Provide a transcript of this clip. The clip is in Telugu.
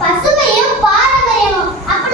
పశువు పారమరేమో అప్పుడు